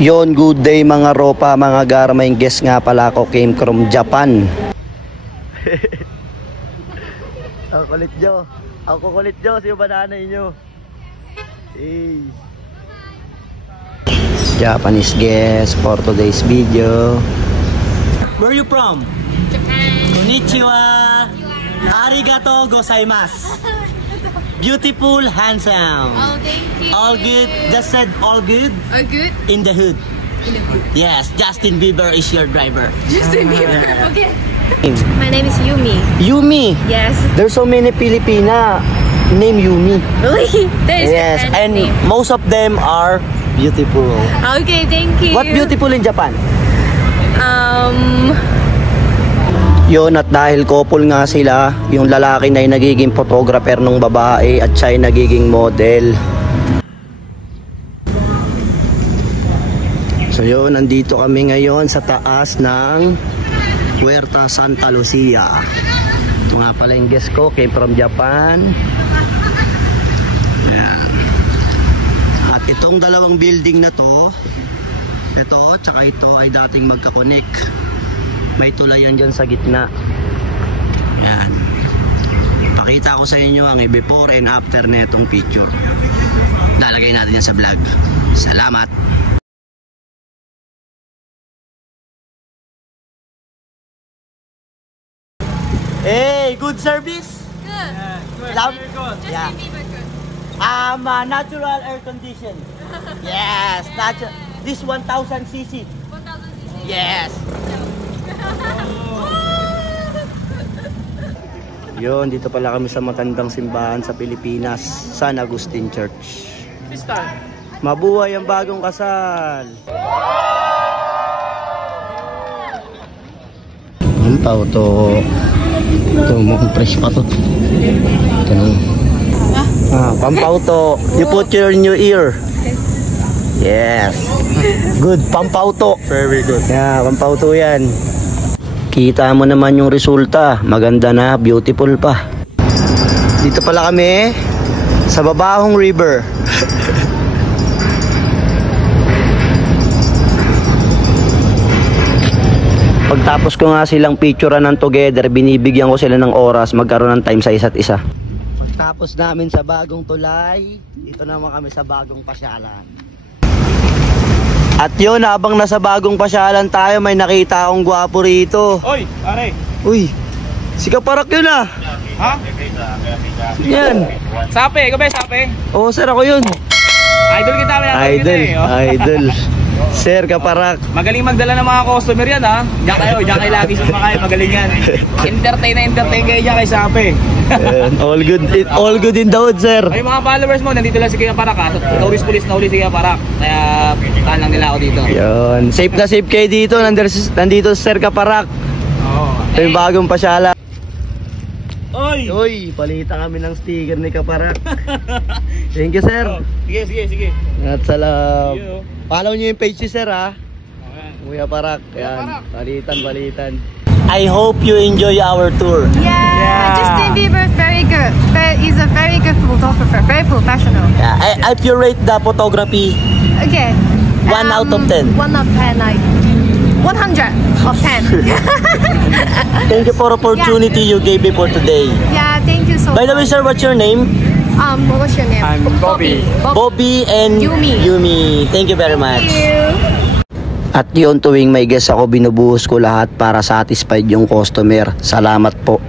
Yon, good day mga ropa, mga garmay. Guess nga pala ako came from Japan. Ako kulit Jo. Ako kulit Jo, siyo ba nanay nyo? Hey. Japanese guest for today's video. Where are you from? Japan. Konnichiwa. Arigato gozaimasu. Beautiful, handsome. Oh, thank you. All good. Just said all good. All good? In the hood. In the hood. Yes, Justin Bieber is your driver. Justin Bieber. Okay. My name is Yumi. Yumi. Yes. There's so many Filipina name Yumi. Really? There is Yes, Japanese and name. most of them are beautiful. Okay, thank you. What beautiful in Japan? Yun, at dahil couple nga sila, yung lalaki na ay nagiging photographer ng babae at siya ay nagiging model. So yun, nandito kami ngayon sa taas ng Huerta Santa Lucia. Ito nga pala yung guest ko, came from Japan. Ayan. At itong dalawang building na to, ito tsaka ito ay dating magka-connect. May tulayan dyan sa gitna. Yan. Pakita ko sa inyo ang before and after na itong picture. Lalagay natin yan sa vlog. Salamat. Hey, good service? Good. Yeah, good. Love? Very good. Yeah. Justin Bieber good. Natural air condition. Yes, natural. This 1000 cc. 1,000 cc. Yes. Yun, dito pala kami sa matandang simbahan sa Pilipinas, San Agustin Church. This time. Mabuhay ang bagong kasal. Ang tao to. Ito, mukhang fresh pa to. Ito na. Pampauto. You put your new ear. Yes. Good, pampauto. Very good. Yeah, pampauto yan. Kita mo naman yung resulta. Maganda na, beautiful pa. Dito pala kami sa Babahong River. Pagtapos ko nga silang picturean ng together, binibigyan ko sila ng oras magkaroon ng time sa isa't isa. Pagtapos namin sa bagong tulay, dito naman kami sa bagong pasyalan. At yun, habang nasa bagong pasyalan tayo, may nakita akong gwapo rito. Oy, pare. Uy, si Kaparak yun ah. Ha? Yan. Sape, ikaw ba sape? Oo, sir, ako yun. Idol kita. Idol, idol. Sir Kaparak. Magaling magdala ng mga customer yan ha. Diyan kayo lagi sumakay. Magaling yan. Entertain kayo dyan kay Sape. All good in the hood, sir. Ay mga followers mo, nandito lang si Kuya Parak ha. Tourist police na uli si Kuya Parak. Kaya tahan lang nila ako dito. Yun, safe na safe kayo dito. Nandito Sir Kaparak. Oo. Ito yung bagong pasyalan. Oy! Uy, palitan kami ng sticker ni Kaparak. Thank you, sir. Oh, sige. At salam. Sige, oh. Follow nyo yung page ni sir ha. Okay. Kuya Parak. Yan, Parak. balitan. I hope you enjoy our tour. Yeah. Justin Bieber is very good. He's a very good photographer. Very professional. Yeah, if you rate the photography, Okay. 1 out of 10. 1 out of 10, like 100 of 10. Thank you for opportunity you gave me for today. Yeah, thank you so By the way, much. sir, what's your name? What was your name? I'm Bobby. Bobby and Yumi. Thank you very much. Thank you. At yun, tuwing may guest ako, binubuhos ko lahat para satisfied yung customer. Salamat po.